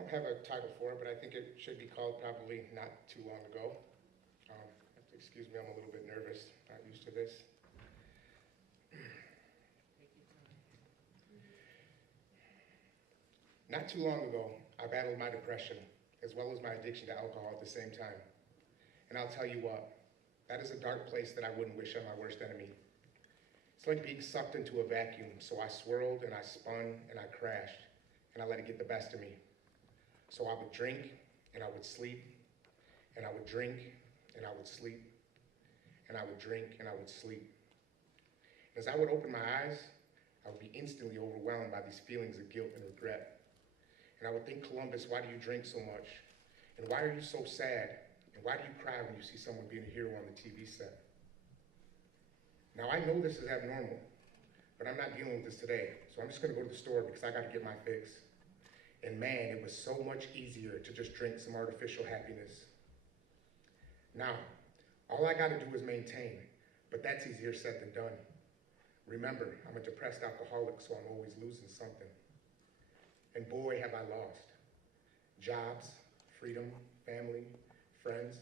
don't have a title for it, but I think it should be called probably Not Too Long Ago. Excuse me, I'm a little bit nervous, not used to this. Not too long ago, I battled my depression, as well as my addiction to alcohol at the same time. And I'll tell you what, that is a dark place that I wouldn't wish on my worst enemy. It's like being sucked into a vacuum, so I swirled and I spun and I crashed, and I let it get the best of me. So I would drink, and I would sleep, and I would drink, and I would sleep, and I would drink, and I would sleep. As I would open my eyes, I would be instantly overwhelmed by these feelings of guilt and regret. And I would think, Columbus, why do you drink so much? And why are you so sad? And why do you cry when you see someone being a hero on the TV set? Now, I know this is abnormal, but I'm not dealing with this today. So I'm just gonna go to the store because I gotta get my fix. And man, it was so much easier to just drink some artificial happiness. Now, all I gotta do is maintain, but that's easier said than done. Remember, I'm a depressed alcoholic, so I'm always losing something. And boy, have I lost. Jobs, freedom, family, friends,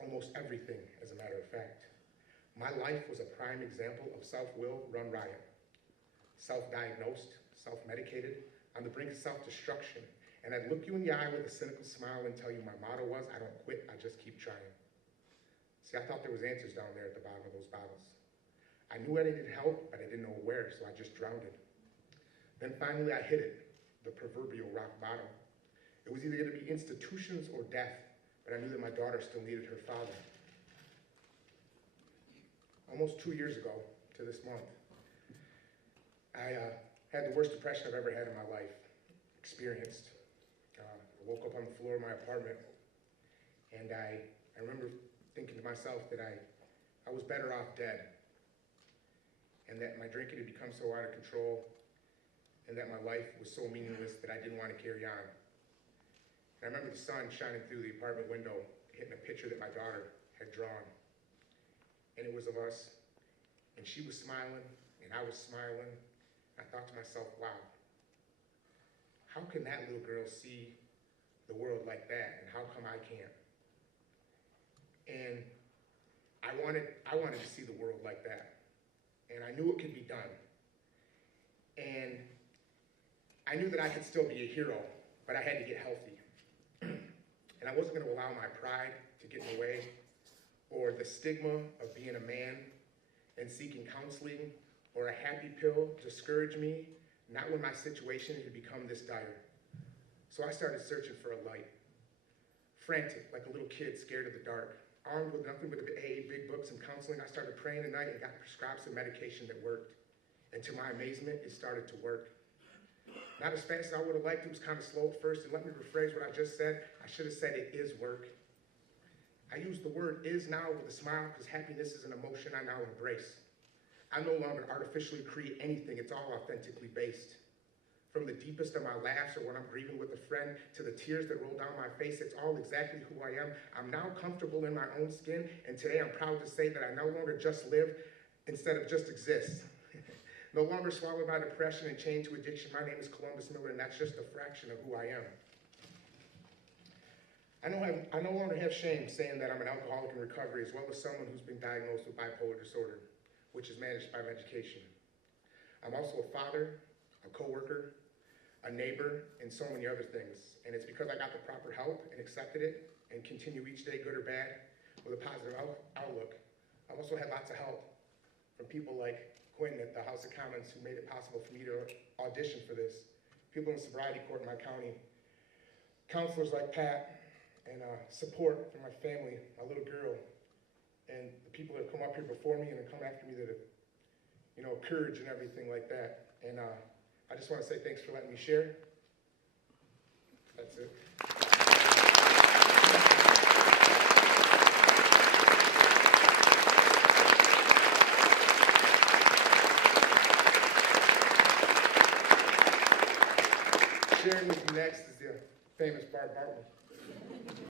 almost everything, as a matter of fact. My life was a prime example of self-will run riot. Self-diagnosed, self-medicated, on the brink of self-destruction. And I'd look you in the eye with a cynical smile and tell you my motto was, I don't quit, I just keep trying. See, I thought there was answers down there at the bottom of those bottles. I knew I needed help, but I didn't know where, so I just drowned it. Then finally I hit it, the proverbial rock bottom. It was either gonna be institutions or death, but I knew that my daughter still needed her father. Almost 2 years ago to this month, I had the worst depression I've ever had in my life, experienced. I woke up on the floor of my apartment, and I remember thinking to myself that I was better off dead, and that my drinking had become so out of control, and that my life was so meaningless that I didn't want to carry on. And I remember the sun shining through the apartment window, hitting a picture that my daughter had drawn. And it was of us, and she was smiling, and I was smiling. I thought to myself, wow, how can that little girl see the world like that, and how come I can't? And I wanted to see the world like that, and I knew it could be done. And I knew that I could still be a hero, but I had to get healthy. And I wasn't gonna allow my pride to get in the way, or the stigma of being a man and seeking counseling or a happy pill discourage me, not when my situation had become this dire. So I started searching for a light. Frantic, like a little kid scared of the dark. Armed with nothing but AA big books and counseling, I started praying at night and got prescribed some medication that worked. And to my amazement, it started to work. Not as fast as I would have liked. It was kind of slow at first. And let me rephrase what I just said. I should have said it is work. I use the word is now with a smile because happiness is an emotion I now embrace. I no longer artificially create anything. It's all authentically based. From the deepest of my laughs or when I'm grieving with a friend to the tears that roll down my face, it's all exactly who I am. I'm now comfortable in my own skin, and today I'm proud to say that I no longer just live instead of just exist. No longer swallowed by depression and chained to addiction. My name is Columbus Miller, and that's just a fraction of who I am. I no longer have shame saying that I'm an alcoholic in recovery, as well as someone who's been diagnosed with bipolar disorder, which is managed by medication. I'm also a father, a coworker, a neighbor, and so many other things. And it's because I got the proper help and accepted it and continue each day, good or bad, with a positive outlook. I've also had lots of help from people like Quentin at the House of Commons, who made it possible for me to audition for this. People in sobriety court in my county, counselors like Pat, and support from my family, my little girl, and the people that have come up here before me and have come after me that have, courage and everything like that. And I just want to say thanks for letting me share. That's it. Sharing with you next is the famous Barb Barton.